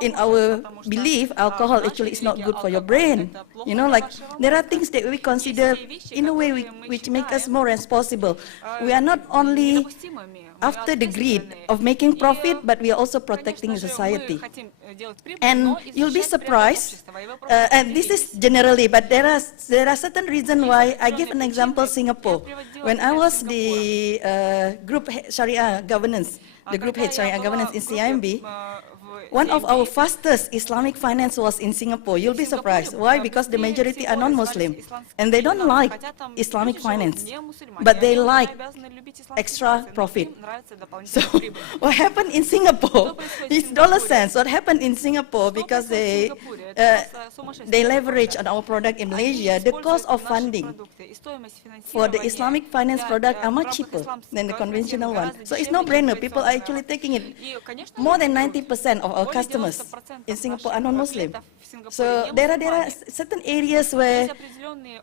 in our belief, alcohol actually is not good for your brain. You know, like there are things that we consider in a way which make us more responsible. We are not only after the greed of making profit, but we are also protecting society. And you'll be surprised, and this is generally, but there are certain reasons why. I give an example, Singapore. When I was the group Sharia governance, the group head Sharia governance in CIMB, one of our fastest Islamic finance was in Singapore. You'll be surprised. Why? Because the majority are non-Muslim. And they don't like Islamic finance. But they like extra profit. So what happened in Singapore, it's dollar cents. What happened in Singapore, because they leverage on our product in Malaysia, the cost of funding for the Islamic finance product are much cheaper than the conventional one. So it's no-brainer. People are actually taking it. More than 90% of our customers in Singapore are non-Muslim. So there are certain areas where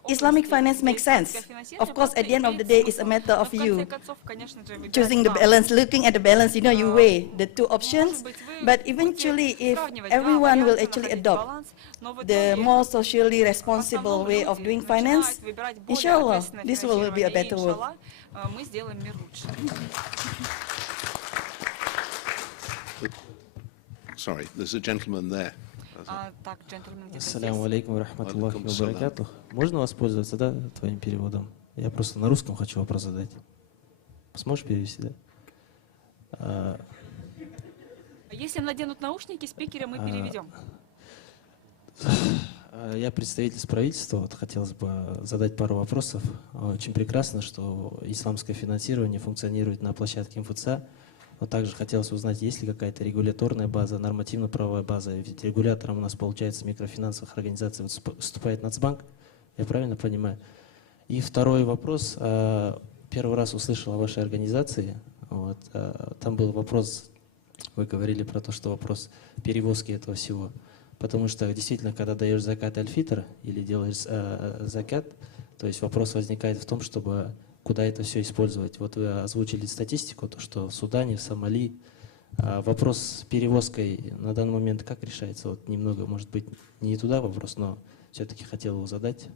Islamic finance makes sense. Of course, at the end of the day, it's a matter of you choosing the balance, looking at the balance, you know, you weigh the two options. But eventually, if everyone will actually adopt the more socially responsible way of doing finance, inshallah, this world will be a better world. Sorry, there's a gentleman there. Ассаляму алейкум ва рахматуллахи ва баракатух. Можно воспользоваться, да, твоим переводом? Я просто на русском хочу вопрос задать. Сможешь перевести, да? Если наденут наушники, спикеры мы переведем. Я представитель правительства, вот хотелось бы задать пару вопросов. Очень прекрасно, что исламское финансирование функционирует на площадке МФЦА. Но также хотелось узнать, есть ли какая-то регуляторная база, нормативно-правовая база. Ведь регулятором у нас, получается, микрофинансовых организаций выступает Нацбанк, я правильно понимаю? И второй вопрос. Первый раз услышал о вашей организации. Вот, там был вопрос, вы говорили про то, что вопрос перевозки этого всего. Потому что действительно, когда даешь закат аль-фитр или делаешь закат, то есть вопрос возникает в том, чтобы куда это все использовать. Вот вы озвучили статистику, то, что в Судане, в Сомали. Вопрос с перевозкой на данный момент как решается? Вот немного, может быть, не туда вопрос, но все-таки хотел его задать.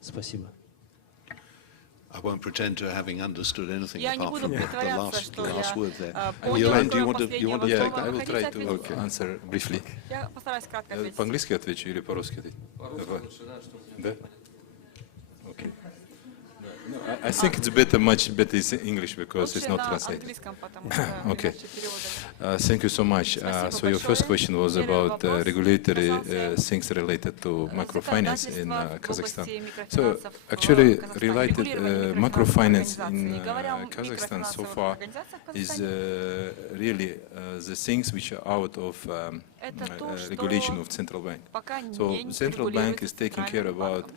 Спасибо. I won't pretend to having understood anything Я не apart буду from the притворяться, что last word there. Johan, do you want to take that? I will try to answer briefly. Я постараюсь кратко ответить. По-английски отвечу или по-русски? По-русски лучше, да, чтобы... Да? Окей. No, I think it's much better in English because it's not translated. Okay. Thank you so much. So your first question was about regulatory things related to microfinance in Kazakhstan. So actually, related microfinance in Kazakhstan so far is really the things which are out of regulation of central bank. So central bank is taking care about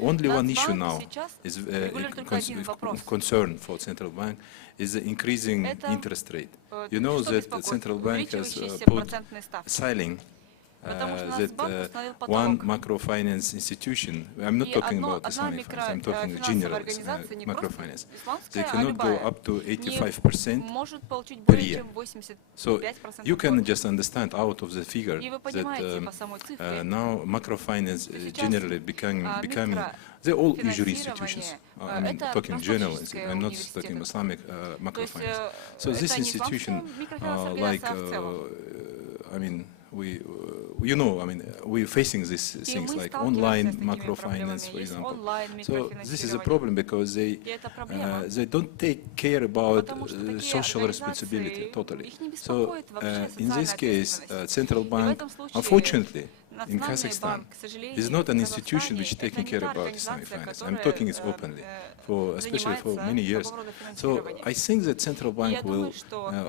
only one issue now is of concern for central bank is the increasing interest rate. You know that the central bank has put ceiling that one microfinance institution, I'm not talking about Islamic finance, I'm talking general microfinance, they cannot go up to 85% per year. So you can just understand out of the figure that now microfinance generally becoming they're all usury institutions. I mean, talking general, I'm not talking Islamic microfinance. So this institution, like, I mean, we're facing these things like online microfinance, for example. So this is a problem because they don't take care about social responsibility totally. So in this case, central bank, unfortunately, in Kazakhstan, is not an institution which is taking care about Islamic finance. I'm talking it openly, especially for many years. So I think that central bank will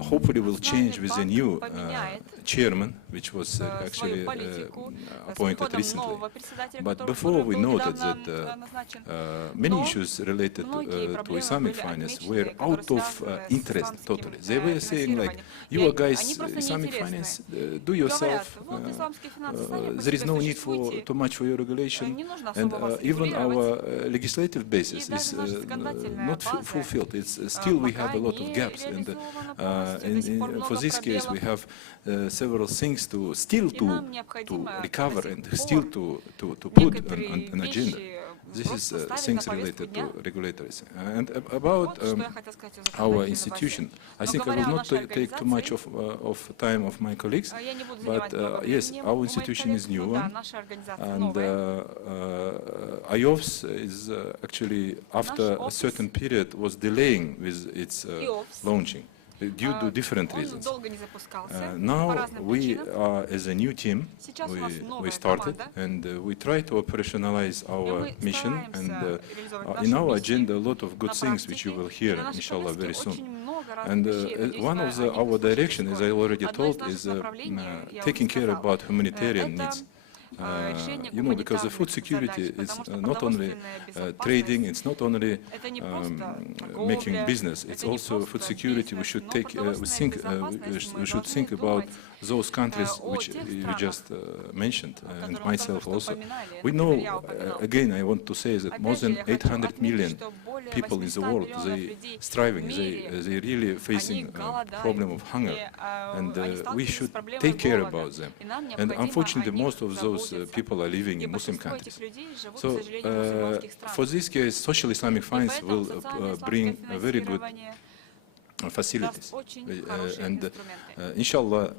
hopefully will change with a new chairman, which was actually appointed recently. But before we noted that many issues related to Islamic finance were out of interest totally. They were saying like, you guys, Islamic finance, do yourself. There is no need for too much for your regulation, and even our legislative basis is not fulfilled. It's still we have a lot of gaps, and for this case we have several things to recover and still to put on an agenda. This is things related to regulators. And about our institution, I think I will not take too much of time of my colleagues, but yes, our institution is new one, and AIFC is actually after a certain period was delaying with its launching due to different reasons. Now we are, as a new team, we started and we try to operationalize our mission, and in our agenda a lot of good things which you will hear, inshallah, very soon. And one of our direction, as I already told, is taking care about humanitarian needs. Because the food security is not only trading, it's not only making business, it's also food security. We should we should think about those countries which you just mentioned, and myself also. We know, again, I want to say that more than 800 million people in the world, they striving, they really facing a problem of hunger, and we should take care about them. And unfortunately, most of those people are living in Muslim countries. So for this case, social Islamic finance will bring a very good facilities, and inshallah,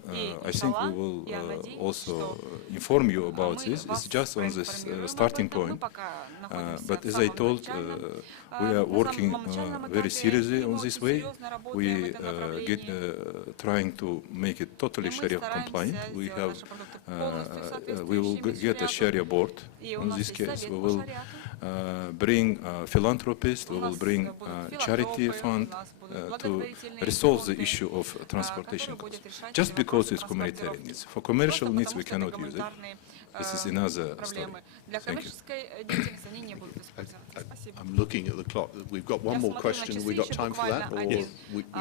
I think we will also inform you about this. It's just on this starting point, but as I told, we are working very seriously on this way. We trying to make it totally Sharia compliant. We will get a Sharia board on this case. We will bring philanthropists, we will bring charity fund to resolve the issue of transportation costs, just because it's humanitarian needs. For commercial needs, we cannot use it. This is another story. Thank you. I'm looking at the clock. We've got one more question. We got time for that? Or yes. We do?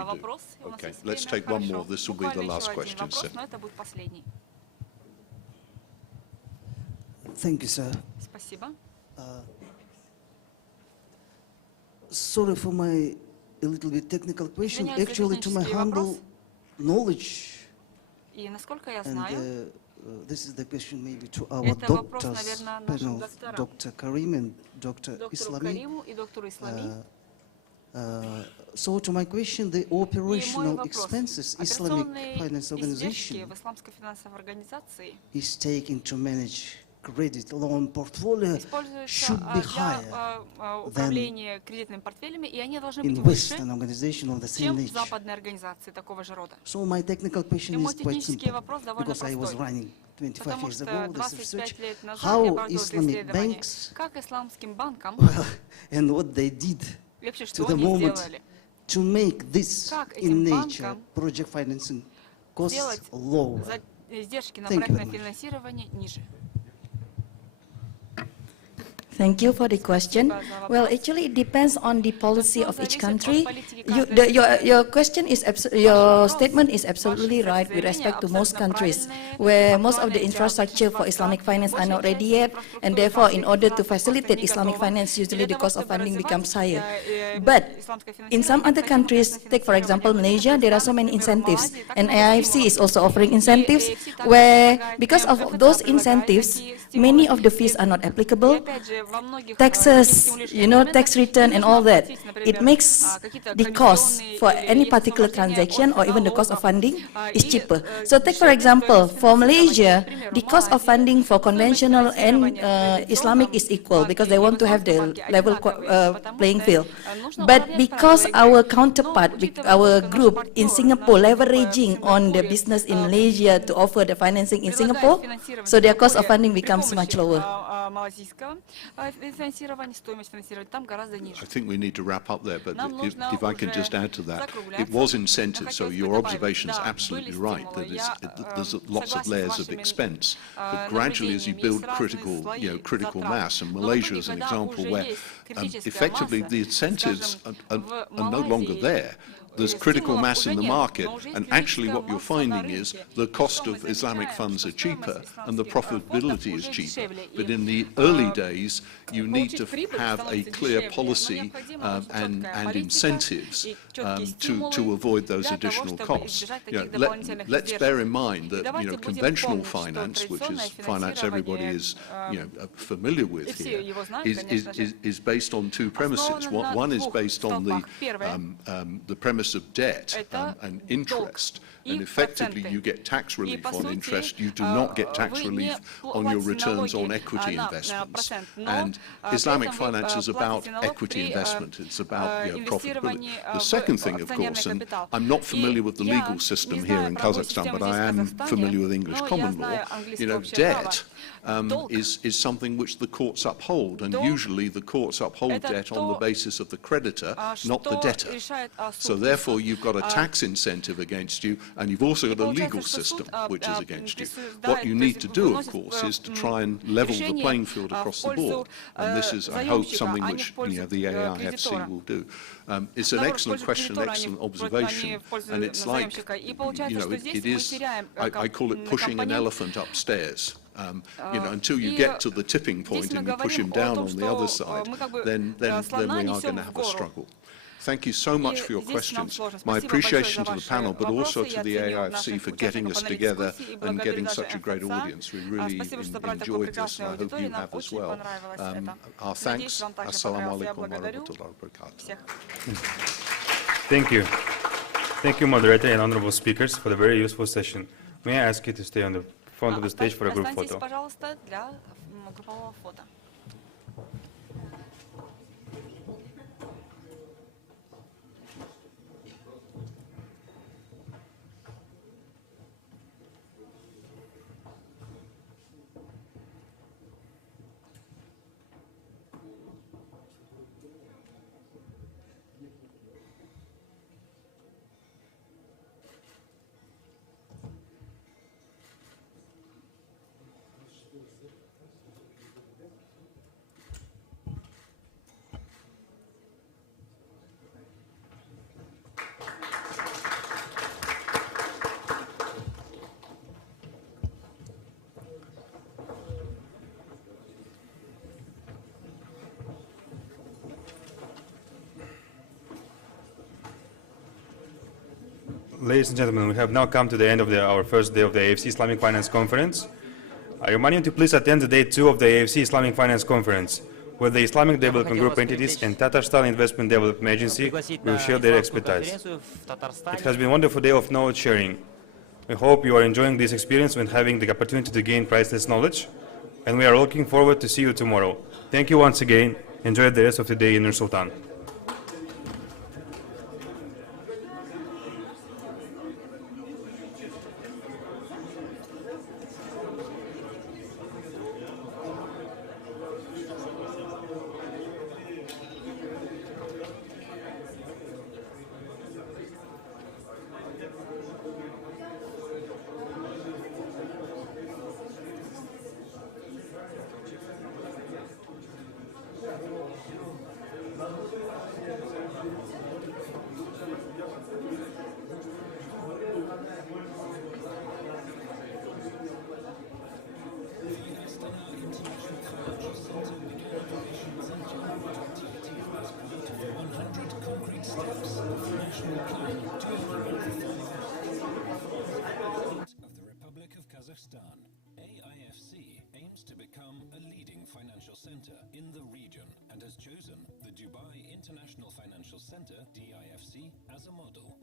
Okay, let's take one more. This will be the last question, sir. Thank you, sir. Sorry for my a little bit technical question. Actually, to my humble knowledge, and this is the question maybe to our doctors panel, Dr. Karim and Dr. Islami. So to my question, the operational expenses Islamic Finance Organization is taking to manage credit loan portfolio should be higher than in Western organizations of the same nature. So my technical question is quite simple, because I was running 25 years ago this research, how Islamic banks, well, and what they did to the moment to make this in nature project financing costs lower. Thank you very much. Thank you for the question. Well, actually, it depends on the policy of each country. Your question is your statement is absolutely right with respect to most countries, where most of the infrastructure for Islamic finance are not ready yet, and therefore, in order to facilitate Islamic finance, usually the cost of funding becomes higher. But in some other countries, take for example Malaysia, there are so many incentives, and AIFC is also offering incentives, where because of those incentives, many of the fees are not applicable. Taxes, tax return and all that, it makes the cost for any particular transaction or even the cost of funding is cheaper. So take for example, for Malaysia, the cost of funding for conventional and Islamic is equal because they want to have the level playing field. But because our counterpart, our group in Singapore leveraging on the business in Malaysia to offer the financing in Singapore, so their cost of funding becomes much lower. I think we need to wrap up there, but if I can just add to that, it was incentive, so your observation is absolutely right, that there's lots of layers of expense, but gradually as you build critical mass, and Malaysia is an example where effectively the incentives are no longer there. There's critical mass in the market, and actually what you're finding is the cost of Islamic funds are cheaper and the profitability is cheaper. But in the early days, you need to have a clear policy and incentives to avoid those additional costs. Let's bear in mind that conventional finance, which is finance everybody is familiar with here, is based on two premises. One is based on the premise of debt and interest, and effectively you get tax relief on interest. You do not get tax relief on your returns on equity investments. And Islamic finance is about equity investment. It's about profitability. The second thing, of course, and I'm not familiar with the legal system here in Kazakhstan, but I am familiar with English common law. Debt is something which the courts uphold, and usually the courts uphold debt on the basis of the creditor, not the debtor. So therefore you've got a tax incentive against you, and you've also got a legal system which is against you. What you need to do, of course, is to try and level the playing field across the board, and this is, I hope, something which the AIFC will do. It's an excellent question, excellent observation, and it's like, it is, I call it pushing an elephant upstairs. Until you get to the tipping point and you push him down on the other side, then we are going to have a struggle. Thank you so much for your questions. My appreciation to the panel, but also to the AIFC for getting us together and getting such a great audience. We really enjoyed this, and I hope you have as well. Our thanks. Assalamu alaikum wa rahmatullahi wa barakatuh. Thank you. Thank you, moderator and honorable speakers, for the very useful session. May I ask you to stay on the front of the stage for a group photo? Ladies and gentlemen, we have now come to the end of our first day of the AIFC Islamic Finance Conference. I remind you to please attend the day 2 of the AIFC Islamic Finance Conference, where the Islamic Development Group entities and Tatarstan Investment Development Agency will share their expertise. It has been a wonderful day of knowledge sharing. We hope you are enjoying this experience when having the opportunity to gain priceless knowledge. and we are looking forward to see you tomorrow. Thank you once again. Enjoy the rest of the day in Nur Sultan. Kazakhstan, AIFC aims to become a leading financial center in the region and has chosen the Dubai International Financial Center, DIFC, as a model.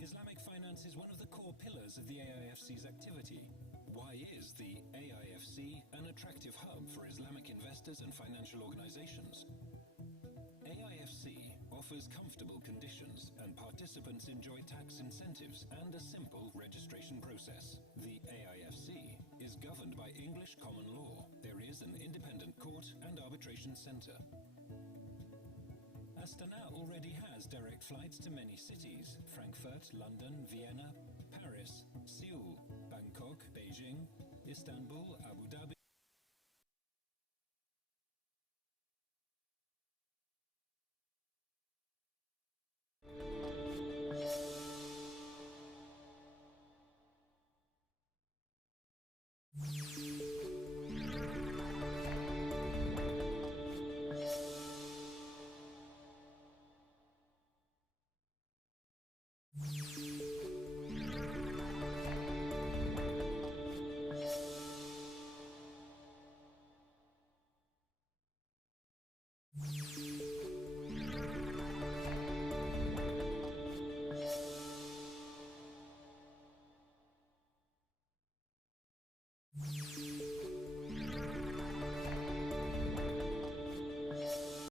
Islamic finance is one of the core pillars of the AIFC's activity. Why is the AIFC an attractive hub for Islamic investors and financial organizations? AIFC offers comfortable conditions and participants enjoy tax incentives and a simple registration process. The AIFC is governed by English common law. There is an independent court and arbitration center. Astana already has direct flights to many cities: Frankfurt, London, Vienna, Paris, Seoul, Bangkok, Beijing, Istanbul, Abu Dhabi,